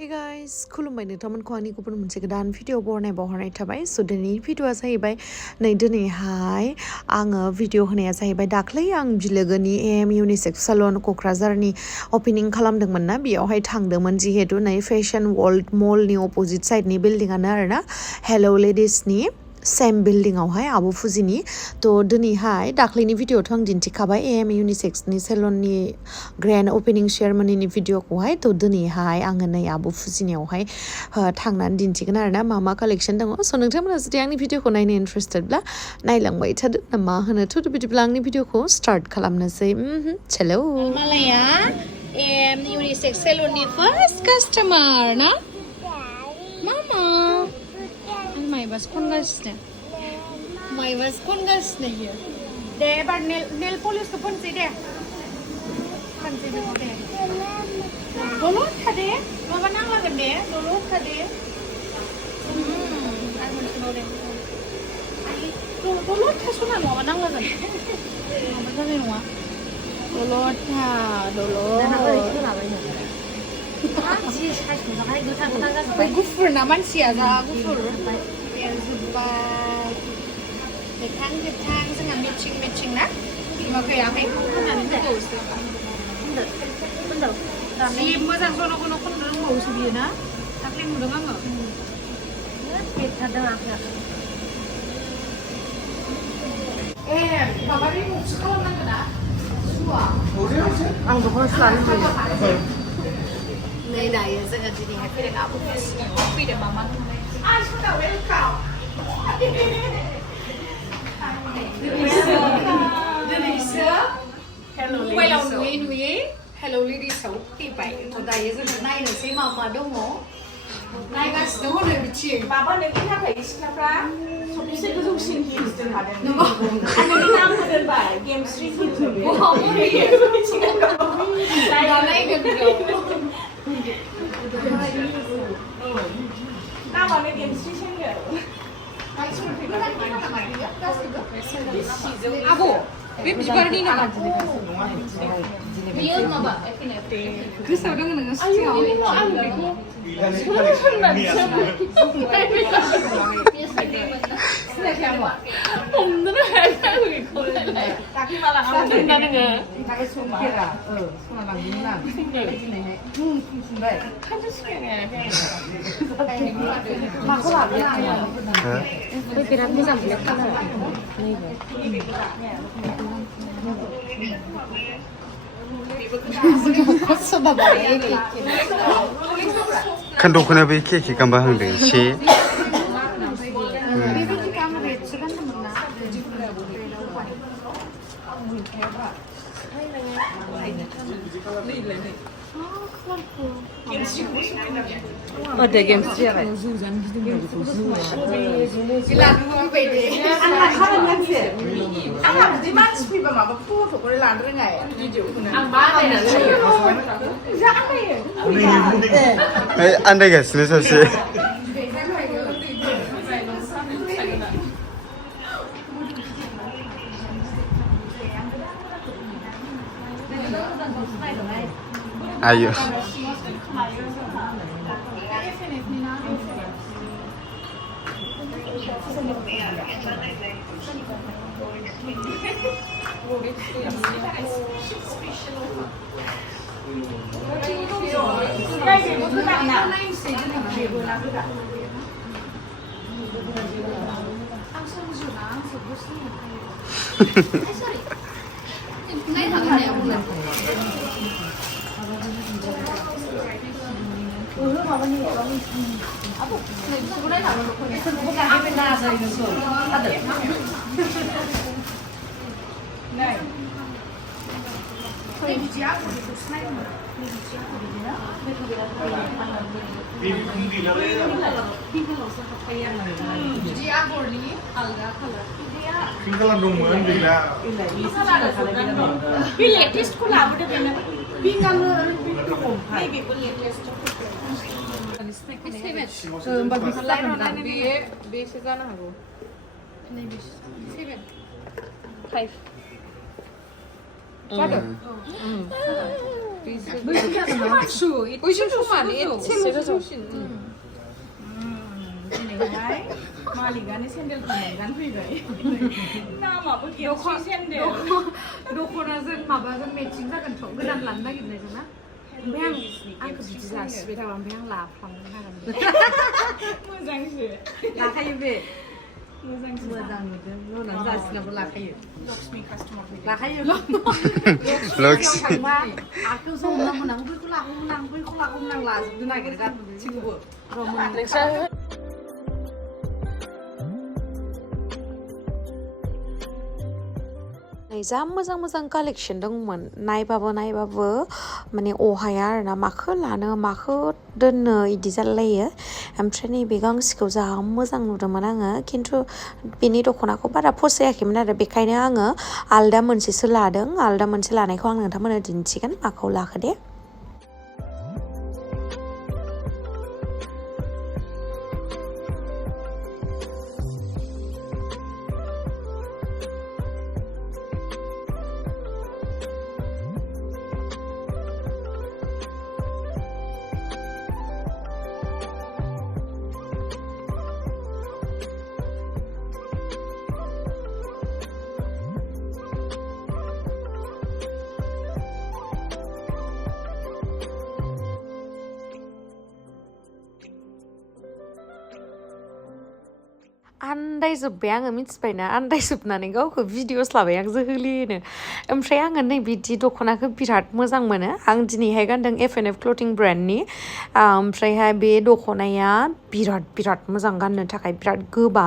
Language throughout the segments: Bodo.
Hey guys, खुलुमबाय नोंथांमोनखौ आंनि गुबुन मोनसे गोदान भिडिअ बावहरनाय थाबाय स' दिनैनि भिडिअआ जाहैबाय नै दिनैहाय आङो भिडिअ होनाया जाहैबाय दाख्लै आं बिलोगोनि एम इउनिसेक्स सालन क'क्राझारनि अपेनिं खालामदोंमोन ना बेयावहाय थांदोंमोन जिहेतु नै फेशन वर्ल्ड मलनि अपोजिट साइडनि बिल्डिंआनो आरोना हेल' लेडिसनि सेम बिल्डिंआवहाय आब' फुजिनि थ' दिनैहाय दाख्लैनि भिडिअ'थ' आं दिन्थिखाबाय एम इउनिसेक्सनि सेलननि ग्रेन्ड अपेनिं सेरेमनिनि भिडिअखौहाय थ' दिनैहाय आङो नै आब' फुजिनियावहाय थांनानै दिन्थिगोन आरोना मा मा कालेक्सन दङ स' नोंथांमोना जुदि आंनि भिडिअखौ नायनो इन्टारेस्टेडब्ला नायलांबाय थादो ना मा होनो थ' बिदिब्ला आंनि भिडिअखौ स्टार्ट खालामनोसै चलो मालाया एम इउनिसेक्स सेलननि फार्स्ट कास्टमार ना मामा माइबास खनगासिनो बियो दे एबार नेल पलिसखौ फोनसै दे बेखौ दे दलद थादे माबा नांलागोन दे दलद थादे दलद थास'ना माबा नांलागोन माबा जानाय नङा दलद था दलद बै गुफुर ना मानसिया जा गुफुर एरजोब्बाय गोथां जोंहा मेचिं ना नुवाखै आखाइखौ होनानै होबावोसो जि मोजां जन'खौनो खननो रोंबावोसो बियो ना दाख्लै नुदों आङो बेरथारदों आखाइया माबा रिमुभसो खालामनांगोन ना सुवा आं दख'नासो लानो लुबैयो नै दायो जोङो दिनैहाय फैदों आब' फुजिनियाव फैदों मामा दिनैसो मबाइलाव नुयै हेल' लेडिसआव फैबाय थ' दायो जोङो नायनोसै मा मा दङ नायगासिनो हनै बिथिं माबा नोंनि थाखाय सिख्लाफ्रा सबसे गोजौसिन हिल्स दोननो हादों नंगौ आंनि नाम दोनबाय गेमस्रि हिल्स नामानो गेमस्रि सेंगेल आब' बे बिबारनि नामा बियो माबा गोसोआव दङ नोङो सिगाङाव आं बेखौ हमनोनो हायाखै बेखौ दाख्लै मा लाङामोन नोङो दाख्लै सना लांदोंमोन आं दिनैहाय फैफिनबाय माखौ लाबोनो आङो बिराद मोजां black colour Kan be keke kan bahang de she ada gemstri apa? Gila dulu bede. Anak kawan lagi. Anak di mana sih bapak bapak foto kalau lantar nggak ya? Ang mana ya? Siapa ya? Anda guys, ini sih. Ayo. बैसोर समान एसेल' जौसिन दिनैहाय मालिकानो सेन्देलखौ मोनगानफैबाय नामाबो गेवखा सेन्देल दख'नाजों माबाजों मेचिं जागोनथ' गोदान लानो नागिरनायजों ना ओमफ्राय आंखौ बिदि जासिबाय थाबा ओमफ्राय आं लाफ्लांनो हागोन मोजांसो लाखायो बे मोजांसो मोजां नुदों उनाव जासिनाबो लाखायो लक्ष्मी कास्टमार फैदों लाखायो Lux. थांबा आखायाव जमनांगौमोन आं बैखौ लागौमोन आं बैखौ लागौमोन आं लाजोबनो नागिरो गासिखौबो जा मोजां मोजां कालेक्शन दंमोन नायबाबो माने अहाया आरोना माखौ लानो माखौ दोननो इदि जालायो ओमफ्राय नैबे गांसेखौ जा मोजां नुदोंमोन आङो खिन्थु बेनि दख'नाखौ बारा फसायाखैमोन आरो बेखायनो आङो आलदा मोनसेसो लादों आलदा मोनसे लानायखौ आं नोंथांमोननो दिन्थिगोन माखौ लाखो दे आन्दायजोब्बाय आङो मिथिबायना आन्दायजोबनानै गावखौ भिडिअस लाबाय आं जोहोलिनो ओमफ्राय आङो नै बिदि दख'नाखौ बिराद मोजां मोनो आं दिनैहाय गानदों F&F क्लथिं ब्रेन्डनि ओमफ्रायहाय बे दख'नाया बिराद मोजां गाननो थाखाय बिराद गोबा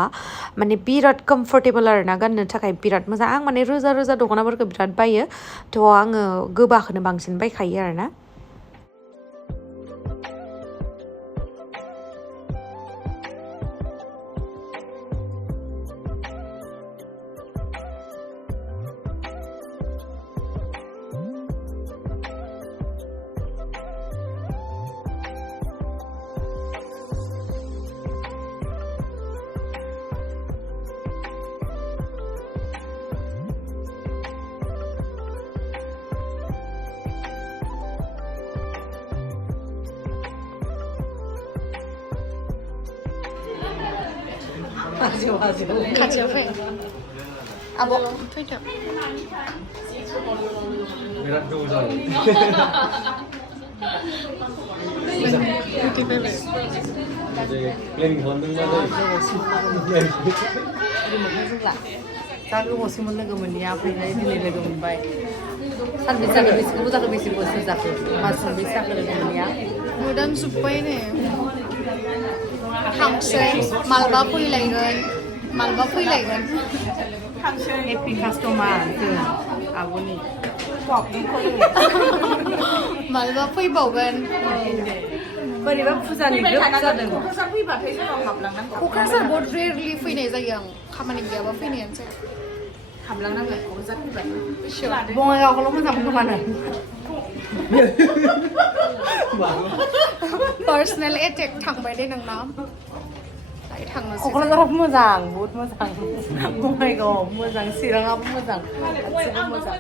माने बिराद कम्फर्टेबल आरोना गाननो थाखाय बिराद मोजां आं माने रोजा दख'नाफोरखौ बिराद बायो थ' आङो गोबाखौनो बांसिन बायखायो आरोना खाथियाव फै आब' फैदो बिराद गोबाव जाबाय प्लेनिं खालामदोंमोन जा गोबावसोमोन लोगो मोनैया फैनाय दिनै लोगो मोनबाय सानबेसे जाखो बेसे गोबाव जाखो बेसे बोसोर जाखो मास मोनबेसे जाखो लोगो मोनैया मोदांजोब्बाय नै थांसै मालबा फैलायगोन हेपि कास्टमार जों आब'नि मालबा फैबावगोन बोरैबा फुजानि ग्रोब जादों क'क्राझार फैबाथाय जोंनाव हाबलांनांगौ क'क्राझार बहुत रेयारलि फैनाय जायो आं खामानि गैयाबा फैनायानो जाया हाबलांनांगोन क'क्राझार फैबाथाय बङाइगावखौल' मोजां मोनो पार्सनेल एटेक थांबाय दे नोंना थांनोसै क'क्राझाराबो मोजां बहुत मोजां बङाइगावआबो मोजां चिराङाबो मोजां गासिबो मोजां